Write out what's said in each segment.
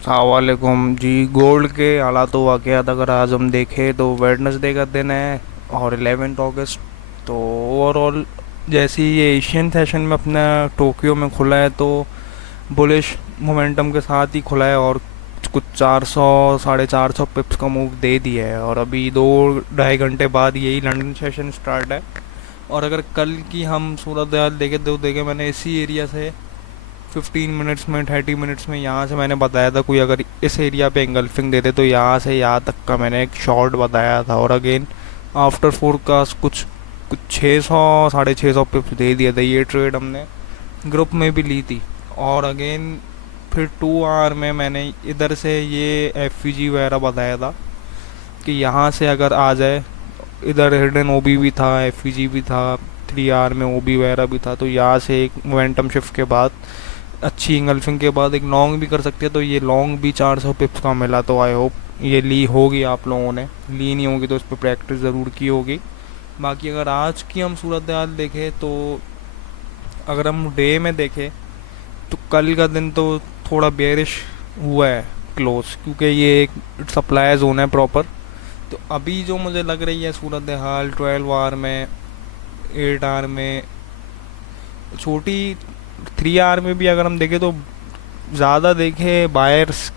सलामकुम जी। गोल्ड के हालात वाक़यात अगर आज हम देखें तो वेडनेसडे का दिन है और 11 अगस्त। तो ओवरऑल जैसे ही ये एशियन सेशन में अपना टोक्यो में खुला है तो बुलिश मोमेंटम के साथ ही खुला है और कुछ 400 450 पिप्स का मूव दे दिया है और अभी 2 ढाई घंटे बाद यही लंदन सेशन स्टार्ट है। और अगर कल की हम सूरत हाल देखें तो देखें मैंने इसी एरिया से 15 मिनट्स में 30 मिनट्स में यहाँ से मैंने बताया था कोई अगर इस एरिया पे एंगल्फिंग देते तो यहाँ से यहाँ तक का मैंने एक शॉर्ट बताया था। और अगेन आफ्टर फोरकास्ट कुछ कुछ 600 650 पिप्स दे दिया था। ये ट्रेड हमने ग्रुप में भी ली थी। और अगेन फिर 2 आवर में मैंने इधर से ये एफ वगैरह बताया था कि यहाँ से अगर आ जाए, इधर हिडन ओबी भी था, एफ भी था, 3 आवर में ओबी वगैरह भी था, तो यहाँ से एक मोमेंटम शिफ्ट के बाद अच्छी इंगल्फिंग के बाद एक लॉन्ग भी कर सकते हैं। तो ये लॉन्ग भी 400 पिप्स का मिला। तो आई होप ये ली होगी, आप लोगों ने ली नहीं होगी तो उस पर प्रैक्टिस ज़रूर की होगी। बाकी अगर आज की हम सूरत हाल देखें तो अगर हम डे में देखें तो कल का दिन तो थोड़ा बेरिश हुआ है क्लोज, क्योंकि ये एक सप्लाई जोन है प्रॉपर। तो अभी जो मुझे लग रही है सूरत हाल 12 आवर में, 8 आवर में, छोटी 3 आवर में भी अगर हम देखें तो ज़्यादा देखें बायर्स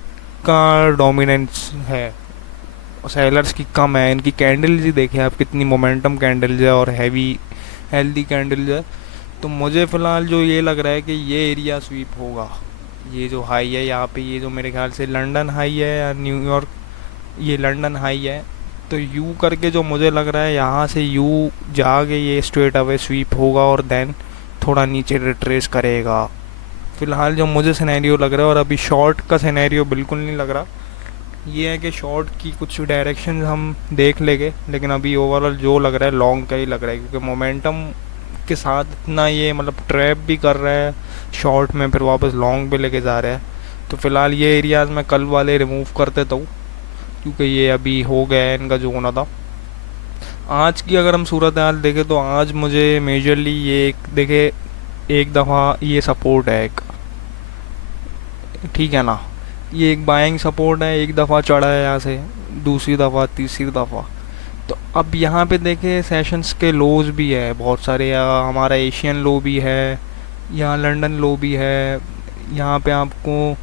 का डोमिनेंस है, सेलर्स की कम है। इनकी कैंडल्स ही देखें आप, कितनी मोमेंटम कैंडल्स है और हैवी हेल्दी कैंडल्स है। तो मुझे फ़िलहाल जो ये लग रहा है कि ये एरिया स्वीप होगा। ये जो हाई है यहाँ पे, ये जो मेरे ख्याल से लंदन हाई है या न्यूयॉर्क, ये लंदन हाई है। तो यू करके जो मुझे लग रहा है यहाँ से यू जाके ये स्ट्रेट अवे स्वीप होगा और देन थोड़ा नीचे रिट्रेस करेगा। फ़िलहाल जो मुझे सिनेरियो लग रहा है, और अभी शॉर्ट का सिनेरियो बिल्कुल नहीं लग रहा। ये है कि शॉर्ट की कुछ डायरेक्शन हम देख लेंगे, लेकिन अभी ओवरऑल जो लग रहा है लॉन्ग का ही लग रहा है, क्योंकि मोमेंटम के साथ इतना ये मतलब ट्रैप भी कर रहा है शॉर्ट में, फिर वापस लॉन्ग पे लेके जा रहा है। तो फ़िलहाल ये एरियाज़ मैं कल वाले रिमूव कर देता हूँ, क्योंकि ये अभी हो गया है इनका जो होना था। आज की अगर हम सूरत हाल देखें तो आज मुझे मेजरली ये एक देखे, एक दफ़ा ये सपोर्ट है एक, ठीक है ना, ये एक बाइंग सपोर्ट है। एक दफ़ा चढ़ा है यहाँ से, दूसरी दफ़ा, तीसरी दफ़ा। तो अब यहाँ पे देखे सेशंस के लोज भी है बहुत सारे। हमारा एशियन लो भी है, यहाँ लंदन लो भी है, यहाँ पे आपको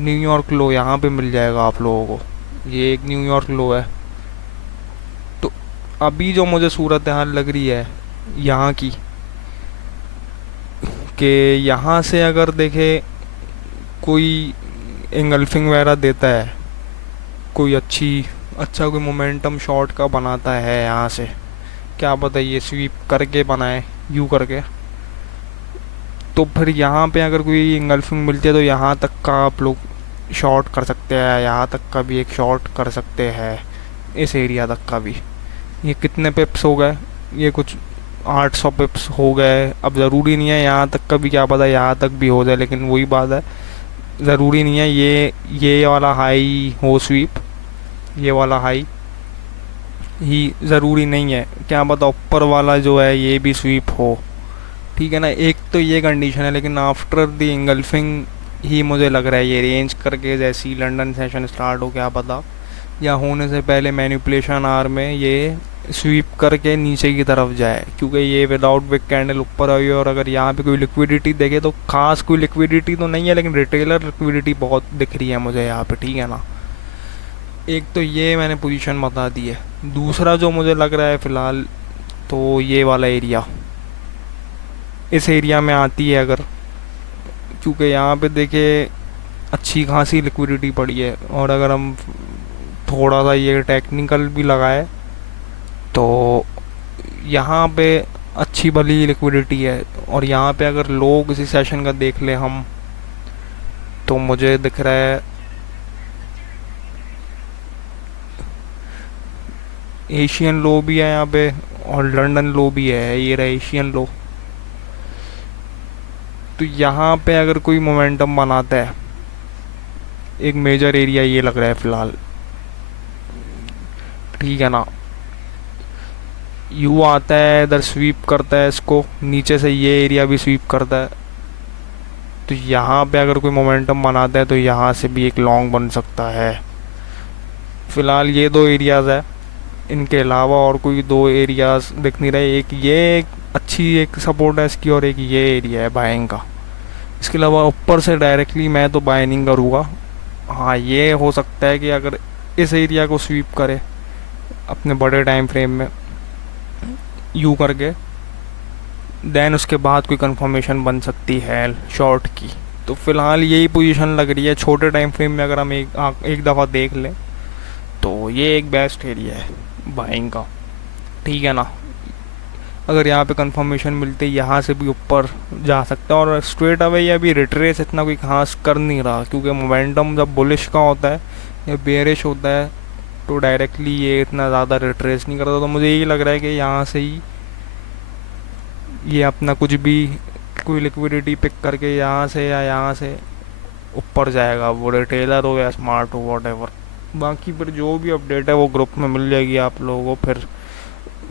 न्यूयॉर्क लो यहाँ पे मिल जाएगा आप लोगों को। ये एक न्यूयॉर्क लो है। तो अभी जो मुझे सूरत हाल लग रही है यहाँ की, कि यहाँ से अगर देखे कोई एंगल्फिंग वगैरह देता है, कोई अच्छा कोई मोमेंटम शॉट का बनाता है यहाँ से, क्या बताइए स्वीप करके बनाए यू करके, तो फिर यहाँ पे अगर कोई इंगल्फिंग मिलती है तो यहाँ तक का आप लोग शॉट कर सकते हैं, यहाँ तक का भी एक शॉट कर सकते हैं, इस एरिया तक का भी। ये कितने पिप्स हो गए, ये कुछ 800 पिप्स हो गए। अब ज़रूरी नहीं है यहाँ तक का भी, क्या पता यहाँ तक भी हो जाए, लेकिन वही बात है, ज़रूरी नहीं है ये वाला हाई हो स्वीप, ये वाला हाई ही ज़रूरी नहीं है, क्या पता ऊपर वाला जो है ये भी स्वीप हो। ठीक है ना, एक तो ये कंडीशन है। लेकिन आफ्टर द इंगल्फिंग ही मुझे लग रहा है ये रेंज करके जैसी लंदन सेशन स्टार्ट हो, क्या पता, या होने से पहले मैनिपुलेशन आर में ये स्वीप करके नीचे की तरफ जाए, क्योंकि ये विदाउट बिग कैंडल ऊपर आई है। और अगर यहाँ पे कोई लिक्विडिटी देखे तो खास कोई लिक्विडिटी तो नहीं है, लेकिन रिटेलर लिक्विडिटी बहुत दिख रही है मुझे यहाँ पे, ठीक है ना। एक तो ये मैंने पोजीशन बता दी है। दूसरा जो मुझे लग रहा है फ़िलहाल, तो ये वाला एरिया, इस एरिया में आती है अगर, क्योंकि यहाँ पे देखे अच्छी खासी लिक्विडिटी पड़ी है। और अगर हम थोड़ा सा ये टेक्निकल भी लगाए तो यहाँ पे अच्छी भली लिक्विडिटी है। और यहाँ पे अगर लो किसी सेशन का देख ले हम, तो मुझे दिख रहा है एशियन लो भी है यहाँ पे और लंदन लो भी है। ये रहा एशियन लो। तो यहाँ पे अगर कोई मोमेंटम बनाता है, एक मेजर एरिया ये लग रहा है फ़िलहाल, ठीक है ना। यू आता है इधर, स्वीप करता है इसको नीचे से, ये एरिया भी स्वीप करता है। तो यहाँ पे अगर कोई मोमेंटम बनाता है तो यहाँ से भी एक लॉन्ग बन सकता है। फ़िलहाल ये दो एरियाज़ है, इनके अलावा और कोई दो एरियाज़ दिख नहीं रहे। एक ये एक अच्छी एक सपोर्ट है इसकी, और एक ये एरिया है बाइंग का। इसके अलावा ऊपर से डायरेक्टली मैं तो बाय नहीं करूँगा। हाँ, ये हो सकता है कि अगर इस एरिया को स्वीप करे अपने बड़े टाइम फ्रेम में यू करके, देन उसके बाद कोई कंफर्मेशन बन सकती है शॉर्ट की। तो फिलहाल यही पोजीशन लग रही है छोटे टाइम फ्रेम में। अगर हम एक दफ़ा देख लें तो ये एक बेस्ट एरिया है बाइंग का, ठीक है ना। अगर यहाँ पे कंफर्मेशन मिलती है यहाँ से भी ऊपर जा सकता है, और स्ट्रेट अवे या भी रिट्रेस इतना कोई खास कर नहीं रहा, क्योंकि मोमेंटम जब बुलिश का होता है या बेयरिश होता है तो डायरेक्टली ये इतना ज़्यादा रिट्रेस नहीं करता। तो मुझे यही लग रहा है कि यहाँ से ही ये अपना कुछ भी कोई लिक्विडिटी पिक करके यहाँ से या यहाँ से ऊपर जाएगा, वो रिटेलर हो या स्मार्ट हो वॉट। बाकी फिर जो भी अपडेट है वो ग्रुप में मिल जाएगी आप लोगों को। फिर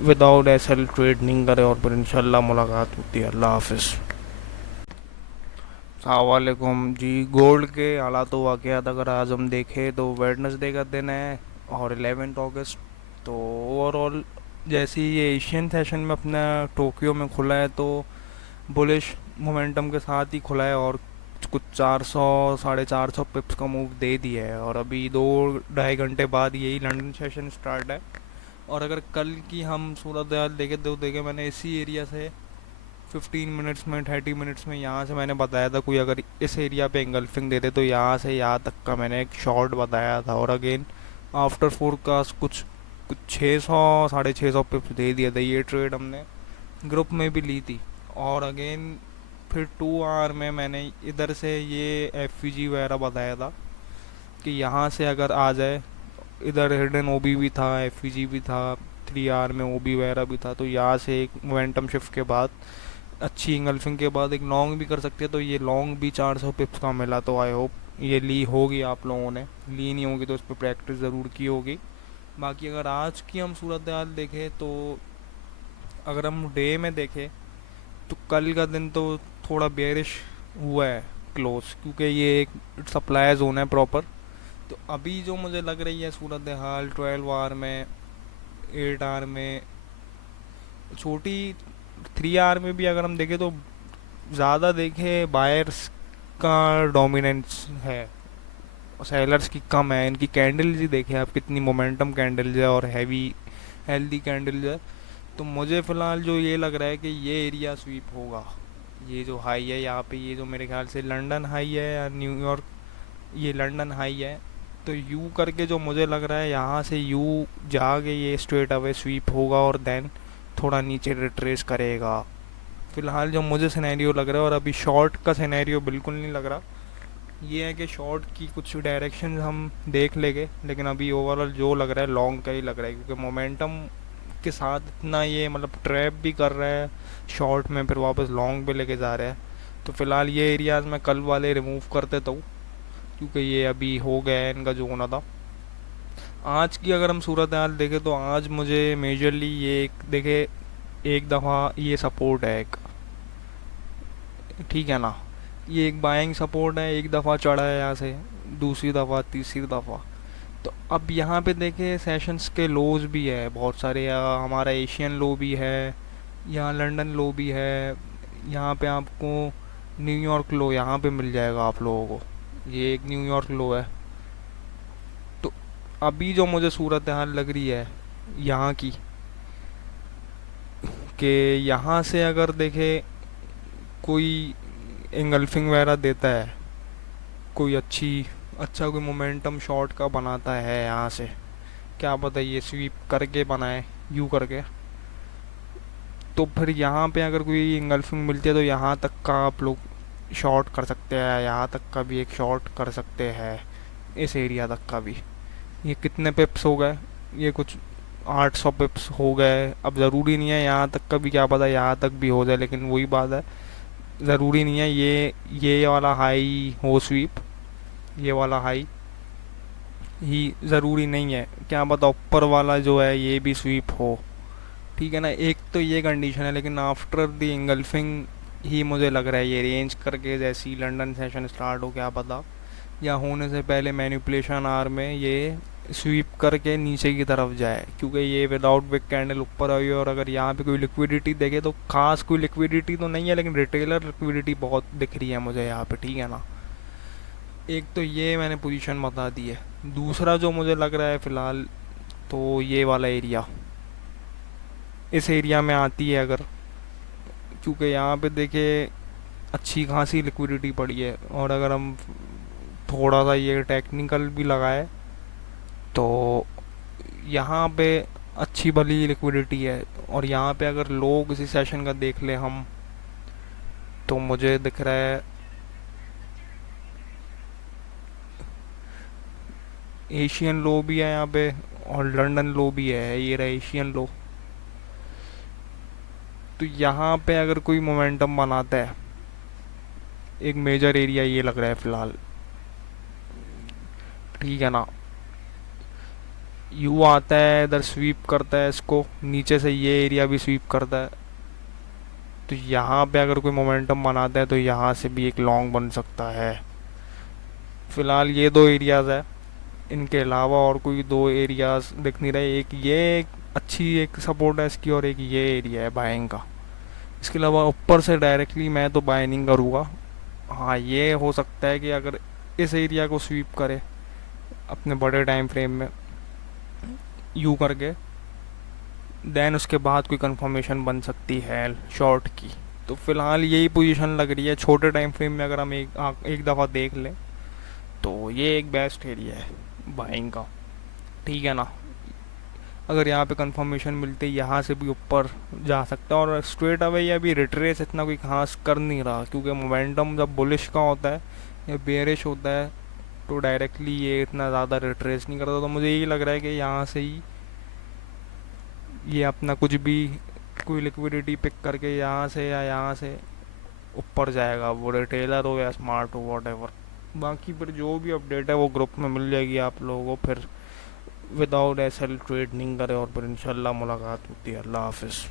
विदाउट एसएल ट्रेड नहीं करें, और फिर इंशाल्लाह मुलाकात होती है। अल्लाह हाफिज़। अस्सलामुअलैकुम जी। गोल्ड के हालात वाक़यात अगर आज हम देखें तो वेडनेसडे का दिन है और 11 अगस्त। तो ओवरऑल जैसे ही ये एशियन सेशन में अपना टोक्यो में खुला है तो बुलिश मोमेंटम के साथ ही खुला है, और कुछ 400 450 पिप्स का मूव दे दिया है। और अभी 2-2.5 घंटे बाद यही लंदन सेशन स्टार्ट है। और अगर कल की हम सूरत हाल देखें तो मैंने इसी एरिया से 15 मिनट्स में 30 मिनट्स में यहाँ से मैंने बताया था कोई अगर इस एरिया पे एंगल्फिंग दे दे तो यहाँ से यहाँ तक का मैंने एक शॉर्ट बताया था। और अगेन आफ्टर फोरकास्ट कुछ कुछ 600 650 पिप्स दे दिया था। ये ट्रेड हमने ग्रुप में भी ली थी। और अगेन फिर 2 आवर में मैंने इधर से ये एफवीजी वगैरह बताया था कि यहाँ से अगर आ जाए, इधर हिडन ओबी भी था, एफवीजी भी था, 3 आवर में ओबी वगैरह भी था। तो यहाँ से एक मोमेंटम शिफ्ट के बाद अच्छी इंगल्फिंग के बाद एक लॉन्ग भी कर सकते हैं। तो ये लॉन्ग भी 400 पिप्स का मिला। तो आई होप ये ली होगी, आप लोगों ने ली नहीं होगी तो उस पर प्रैक्टिस ज़रूर की होगी। बाकी अगर आज की हम सूरत हाल देखें तो अगर हम डे में देखें तो कल का दिन तो थोड़ा बेयरिश हुआ है क्लोज, क्योंकि ये एक सप्लाई जोन है प्रॉपर। तो अभी जो मुझे लग रही है सूरत हाल 12 आवर में, 8 आवर में, छोटी 3 आवर में भी अगर हम देखें तो ज़्यादा देखें बायर्स का डोमिनेंस है, सेलर्स की कम है। इनकी कैंडल्स ही देखें आप, कितनी मोमेंटम कैंडल्स है और हैवी हेल्दी कैंडल्स है। तो मुझे फ़िलहाल जो ये लग रहा है कि ये एरिया स्वीप होगा। ये जो हाई है यहाँ पे, ये जो मेरे ख्याल से लंदन हाई है या न्यूयॉर्क, ये लंदन हाई है। तो यू करके जो मुझे लग रहा है यहाँ से यू जाके ये स्ट्रेट अवे स्वीप होगा और देन थोड़ा नीचे रिट्रेस करेगा। फ़िलहाल जो मुझे सिनेरियो लग रहा है, और अभी शॉर्ट का सिनेरियो बिल्कुल नहीं लग रहा। ये है कि शॉर्ट की कुछ डायरेक्शन हम देख लेंगे, लेकिन अभी ओवरऑल जो लग रहा है लॉन्ग का ही लग रहा है, क्योंकि मोमेंटम के साथ इतना ये मतलब ट्रैप भी कर रहा है शॉर्ट में, फिर वापस लॉन्ग पे लेके जा रहा है। तो फ़िलहाल ये एरियाज़ मैं कल वाले रिमूव कर देता हूँ, क्योंकि ये अभी हो गया है इनका जो होना था। आज की अगर हम सूरत हाल देखें तो आज मुझे मेजरली ये एक देखे, एक दफ़ा ये सपोर्ट है एक, ठीक है ना। ये एक बाइंग सपोर्ट है, एक दफ़ा चढ़ा है यहाँ से, दूसरी दफ़ा, तीसरी दफ़ा। तो अब यहाँ पे देखे सेशंस के लोज भी है बहुत सारे। हमारा एशियन लो भी है, यहाँ लंदन लो भी है, यहाँ पे आपको न्यूयॉर्क लो यहाँ पे मिल जाएगा आप लोगों को। ये एक न्यूयॉर्क लो है। तो अभी जो मुझे सूरत हाल लग रही है यहाँ की, कि यहाँ से अगर देखे कोई एंगल्फिंग वगैरह देता है, कोई अच्छा कोई मोमेंटम शॉट का बनाता है यहाँ से, क्या पता ये स्वीप करके बनाए यू करके, तो फिर यहाँ पे अगर कोई इंगल्फिंग मिलती है तो यहाँ तक का आप लोग शॉर्ट कर सकते हैं, यहाँ तक का भी एक शॉर्ट कर सकते हैं, इस एरिया तक का भी। ये कितने पिप्स हो गए, ये कुछ 800 पिप्स हो गए। अब ज़रूरी नहीं है यहाँ तक का भी, क्या पता यहाँ तक भी हो जाए, लेकिन वही बात है, ज़रूरी नहीं है ये वाला हाई हो स्वीप, ये वाला हाई ही ज़रूरी नहीं है, क्या पता ऊपर वाला जो है ये भी स्वीप हो, ठीक है ना। एक तो ये कंडीशन है, लेकिन आफ्टर द इंगल्फिंग ही मुझे लग रहा है ये रेंज करके जैसे ही लंदन सेशन स्टार्ट हो, क्या पता, या होने से पहले मैनिपुलेशन आर में ये स्वीप करके नीचे की तरफ जाए, क्योंकि ये विदाउट बिग कैंडल ऊपर आई है। और अगर यहाँ पे कोई लिक्विडिटी देखे तो खास कोई लिक्विडिटी तो नहीं है, लेकिन रिटेलर लिक्विडिटी बहुत दिख रही है मुझे यहाँ पे, ठीक है ना। एक तो ये मैंने पोजीशन बता दी है। दूसरा जो मुझे लग रहा है फ़िलहाल, तो ये वाला एरिया, इस एरिया में आती है अगर, क्योंकि यहाँ पे देखिए अच्छी खासी लिक्विडिटी पड़ी है। और अगर हम थोड़ा सा ये टेक्निकल भी लगाए तो यहाँ पे अच्छी भली लिक्विडिटी है। और यहाँ पे अगर लो किसी सेशन का देख ले हम, तो मुझे दिख रहा है एशियन लो भी है यहाँ पे, और लंदन लो भी है, ये रहा एशियन लो। तो यहाँ पे अगर कोई मोमेंटम बनाता है, एक मेजर एरिया ये लग रहा है फ़िलहाल, ठीक है ना। यू आता है इधर, स्वीप करता है इसको, नीचे से ये एरिया भी स्वीप करता है। तो यहाँ पे अगर कोई मोमेंटम बनाता है तो यहाँ से भी एक लॉन्ग बन सकता है। फ़िलहाल ये दो एरियाज़ है, इनके अलावा और कोई दो एरियाज़ दिख नहीं रहे। एक ये एक अच्छी एक सपोर्ट है इसकी, और एक ये एरिया है बाइंग का। इसके अलावा ऊपर से डायरेक्टली मैं तो बाय नहीं करूँगा। हाँ, ये हो सकता है कि अगर इस एरिया को स्वीप करे अपने बड़े टाइम फ्रेम में यू करके, देन उसके बाद कोई कंफर्मेशन बन सकती है शॉर्ट की। तो फ़िलहाल यही पोजीशन लग रही है छोटे टाइम फ्रेम में। अगर हम एक दफ़ा देख लें तो ये एक बेस्ट एरिया है बाइंग का, ठीक है ना। अगर यहाँ पे कंफर्मेशन मिलती है, यहाँ से भी ऊपर जा सकता है। और स्ट्रेट अवे ये अभी रिट्रेस इतना कोई खास कर नहीं रहा, क्योंकि मोमेंटम जब बुलिश का होता है या बेरिश होता है तो डायरेक्टली ये इतना ज़्यादा रिट्रेस नहीं करता। तो मुझे यही लग रहा है कि यहाँ से ही ये अपना कुछ भी कोई लिक्विडिटी पिक करके यहाँ से या यहाँ से ऊपर जाएगा, वो रिटेलर हो या स्मार्ट हो, वॉट एवर। बाकी फिर जो भी अपडेट है वो ग्रुप में मिल जाएगी आप लोगों को। फिर विदाउट एस एल ट्रेड नहीं करें, और फिर इंशाल्लाह मुलाकात होती है। अल्लाह हाफिज़।